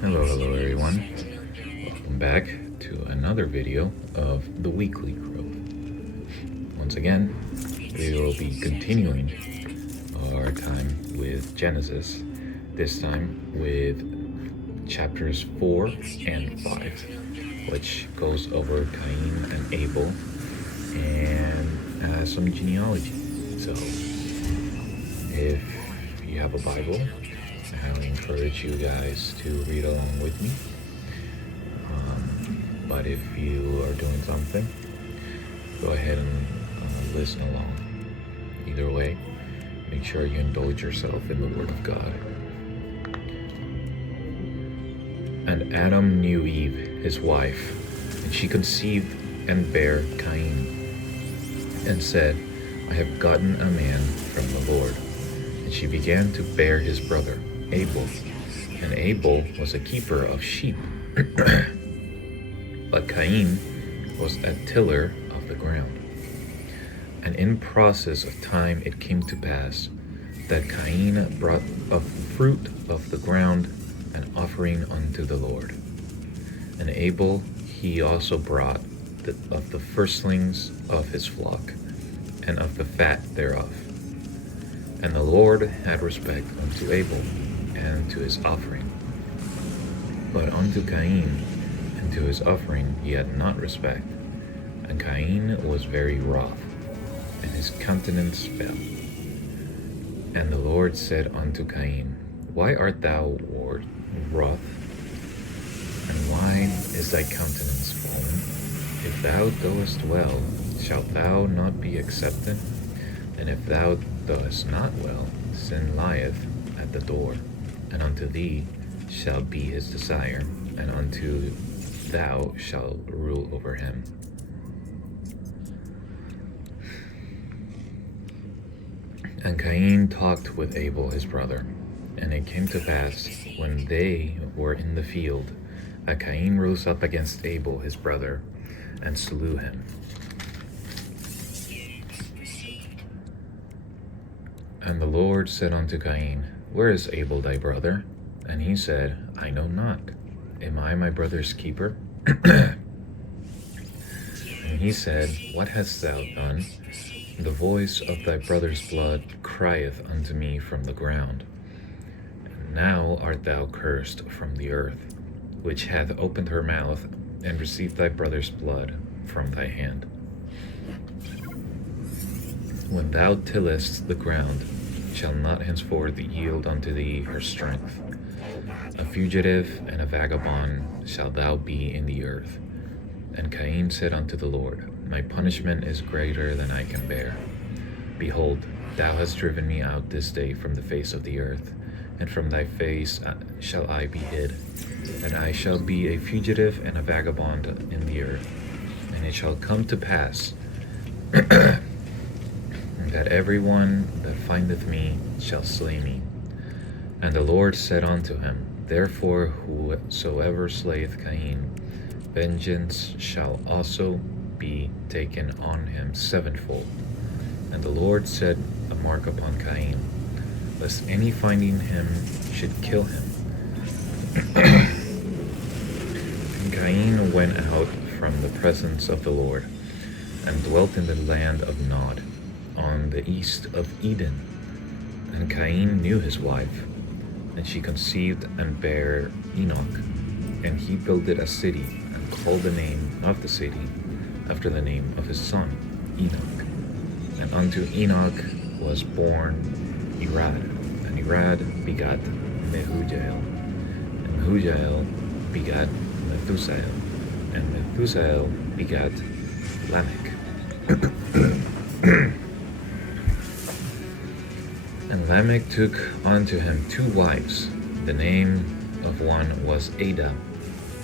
Hello everyone. Welcome back to another video of the Weekly Growth. Once again, we will be continuing our time with Genesis, this time with chapters 4 and 5, which goes over Cain and Abel and some genealogy. So, if you have a Bible, I encourage you guys to read along with me. But if you are doing something, go ahead and listen along. Either way, make sure you indulge yourself in the Word of God. And Adam knew Eve, his wife, and she conceived and bare Cain, and said, I have gotten a man from the Lord. And she began to bear his brother, Abel. And Abel was a keeper of sheep. But Cain was a tiller of the ground. And in process of time it came to pass that Cain brought of fruit of the ground an offering unto the Lord. And Abel he also brought of the firstlings of his flock, and of the fat thereof. And the Lord had respect unto Abel, and to his offering. But unto Cain and to his offering he had not respect. And Cain was very wroth, and his countenance fell. And the Lord said unto Cain, Why art thou wroth? And why is thy countenance fallen? If thou doest well, shalt thou not be accepted? And if thou doest not well, sin lieth at the door, and unto thee shall be his desire, and unto thou shalt rule over him. And Cain talked with Abel his brother. And it came to pass, when they were in the field, that Cain rose up against Abel his brother, and slew him. And the Lord said unto Cain, Where is Abel thy brother? And he said, I know not. Am I my brother's keeper? And he said, What hast thou done? The voice of thy brother's blood crieth unto me from the ground. And now art thou cursed from the earth, which hath opened her mouth, and received thy brother's blood from thy hand. When thou tillest the ground, shall not henceforth yield unto thee her strength. A fugitive and a vagabond shalt thou be in the earth. And Cain said unto the Lord, My punishment is greater than I can bear. Behold, thou hast driven me out this day from the face of the earth, and from thy face shall I be hid. And I shall be a fugitive and a vagabond in the earth. And it shall come to pass that every one that findeth me shall slay me. And the Lord said unto him, Therefore whosoever slayeth Cain, vengeance shall also be taken on him sevenfold. And the Lord set a mark upon Cain, lest any finding him should kill him. And Cain went out from the presence of the Lord, and dwelt in the land of Nod, on the east of Eden. And Cain knew his wife, and she conceived and bare Enoch. And he builded a city, and called the name of the city after the name of his son, Enoch. And unto Enoch was born Irad, and Irad begat Mehujael, and Mehujael begat Methusael, and Methusael begat Lamech. And Lamech took unto him 2 wives. The name of one was Ada,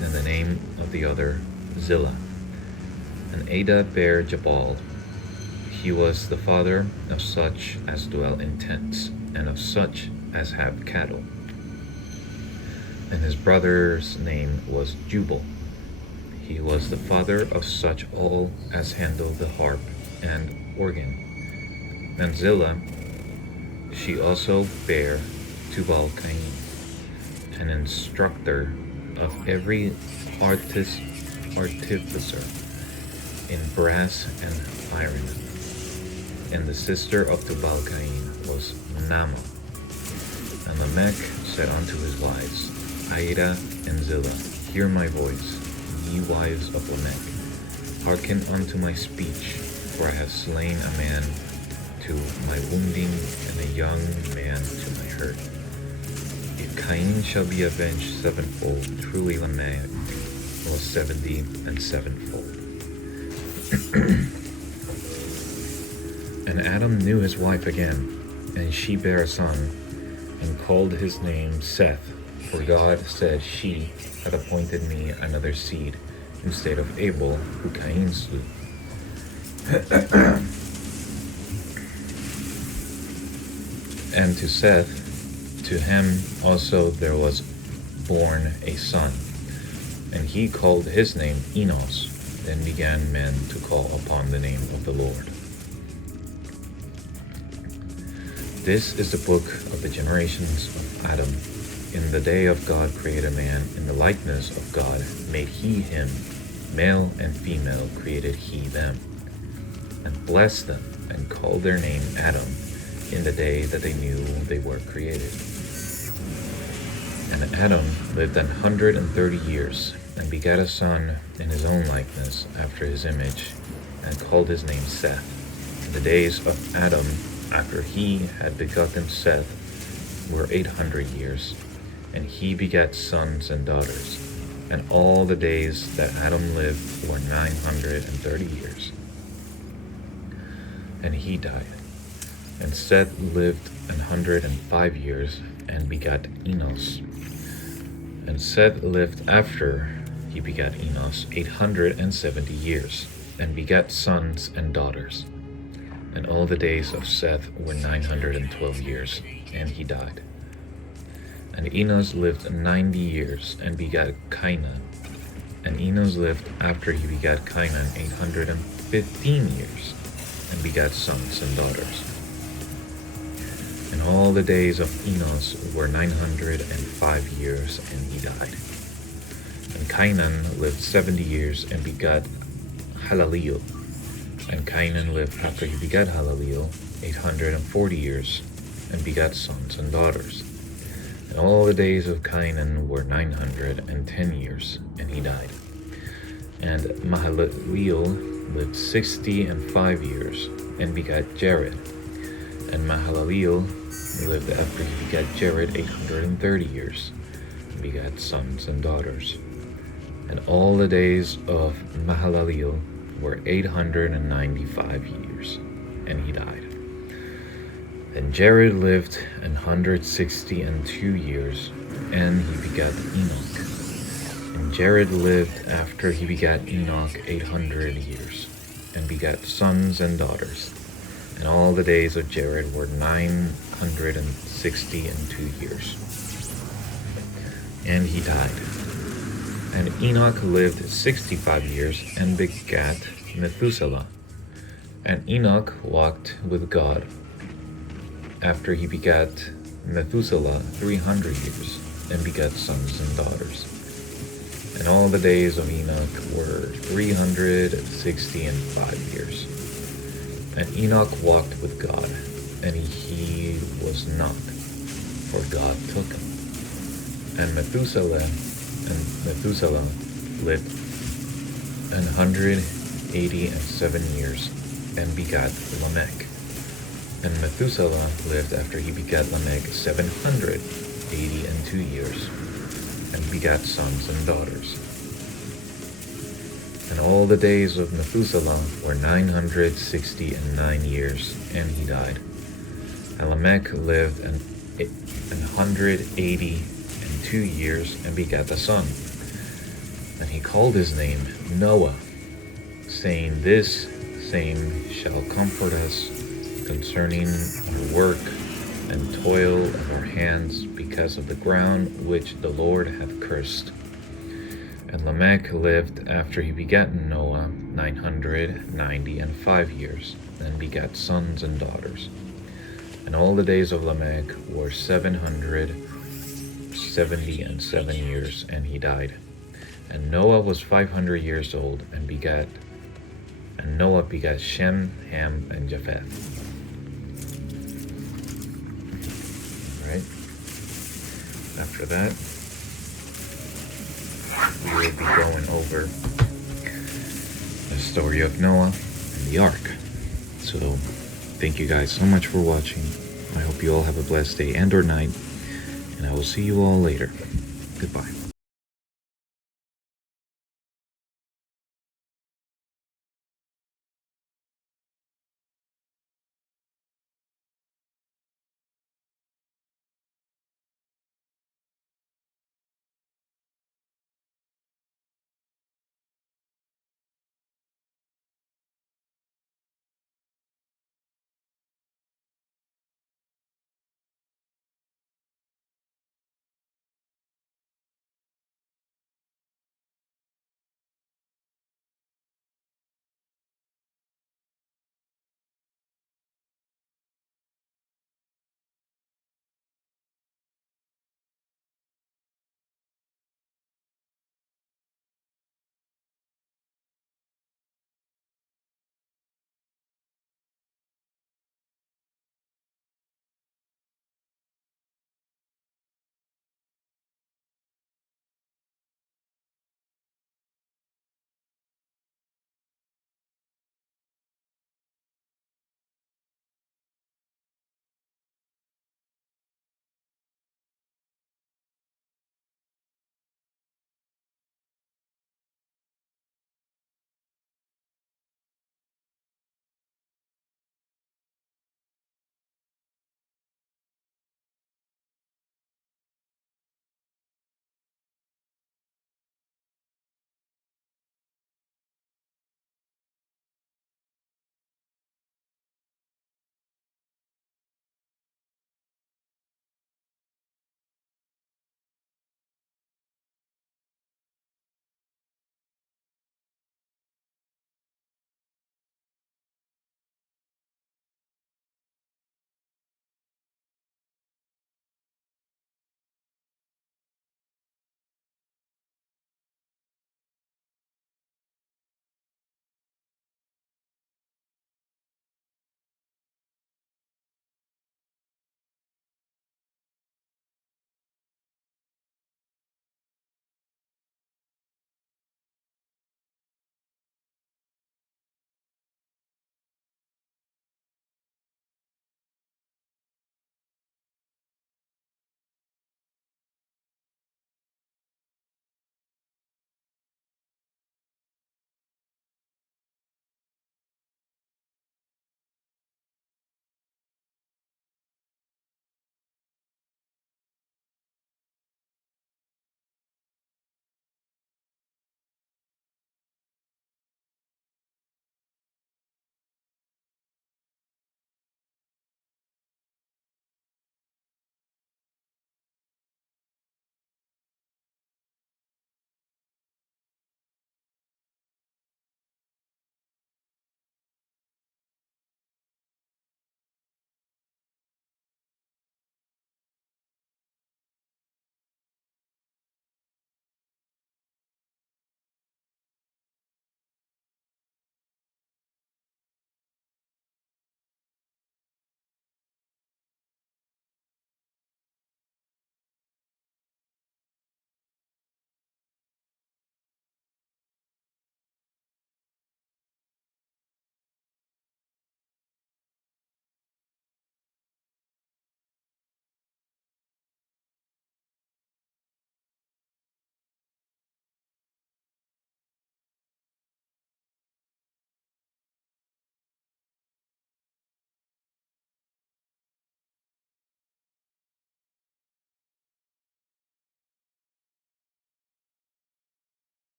and the name of the other Zillah. And Ada bare Jabal. He was the father of such as dwell in tents, and of such as have cattle. And his brother's name was Jubal. He was the father of such all as handle the harp and organ. And Zillah, she also bare Tubal-Cain. an instructor of every artificer in brass and iron. And the sister of Tubal-Cain was Naamah. And Lamech said unto his wives, Aida and Zillah, hear my voice, ye wives of Lamech. Hearken unto my speech, for I have slain a man to my wounding, and a young man to my hurt. If Cain shall be avenged sevenfold, truly Lamech was 70 and sevenfold. And Adam knew his wife again, and she bare a son, and called his name Seth, for God said, She hath appointed me another seed instead of Abel, who Cain slew. And to Seth, to him also there was born a son, and he called his name Enos. Then began men to call upon the name of the Lord. This is the book of the generations of Adam. In the day of God created man, in the likeness of God made he him, male and female created he them, and blessed them, and called their name Adam, in the day that they knew they were created. And Adam lived 130 years, and begat a son in his own likeness, after his image, and called his name Seth. And the days of Adam, after he had begotten Seth, were 800 years, and he begat sons and daughters. And all the days that Adam lived were 930 years. And he died. And Seth lived 105 years, and begat Enos. And Seth lived after he begat Enos 870 years, and begat sons and daughters. And all the days of Seth were 912 years, and he died. And Enos lived 90 years, and begat Cainan. And Enos lived after he begat Cainan 815 years, and begat sons and daughters. And all the days of Enos were 905 years, and he died. And Cainan lived 70 years, and begat Halaleel. And Cainan lived after he begat Halaleel 840 years, and begat sons and daughters. And all the days of Cainan were 910 years, and he died. And Mahalaleel lived 65 years, and begat Jared. And Mahalaleel lived after he begat Jared 830 years, and begat sons and daughters. And all the days of Mahalaleel were 895 years, and he died. Then Jared lived 162 years, and he begat Enoch. And Jared lived after he begat Enoch 800 years, and begat sons and daughters. And all the days of Jared were 962 years, and he died. And Enoch lived 65 years, and begat Methuselah. And Enoch walked with God after he begat Methuselah 300 years, and begat sons and daughters. And all the days of Enoch were 365 years. And Enoch walked with God, and he was not, for God took him. And Methuselah lived 187 years, and begat Lamech. And Methuselah lived after he begat Lamech 782 years, and begat sons and daughters. And all the days of Methuselah were 969 years, and he died. And Lamech lived 182 years, and begat a son. And he called his name Noah, saying, This same shall comfort us concerning our work and toil of our hands, because of the ground which the Lord hath cursed. And Lamech lived after he begat Noah 995 years, and begat sons and daughters. And all the days of Lamech were 70 and 7 years, and he died. And Noah was 500 years old and Noah begat Shem, Ham, and Japheth. Alright. After that, we will be going over the story of Noah and the ark. So, thank you guys so much for watching. I hope you all have a blessed day and or night, and I will see you all later. Goodbye.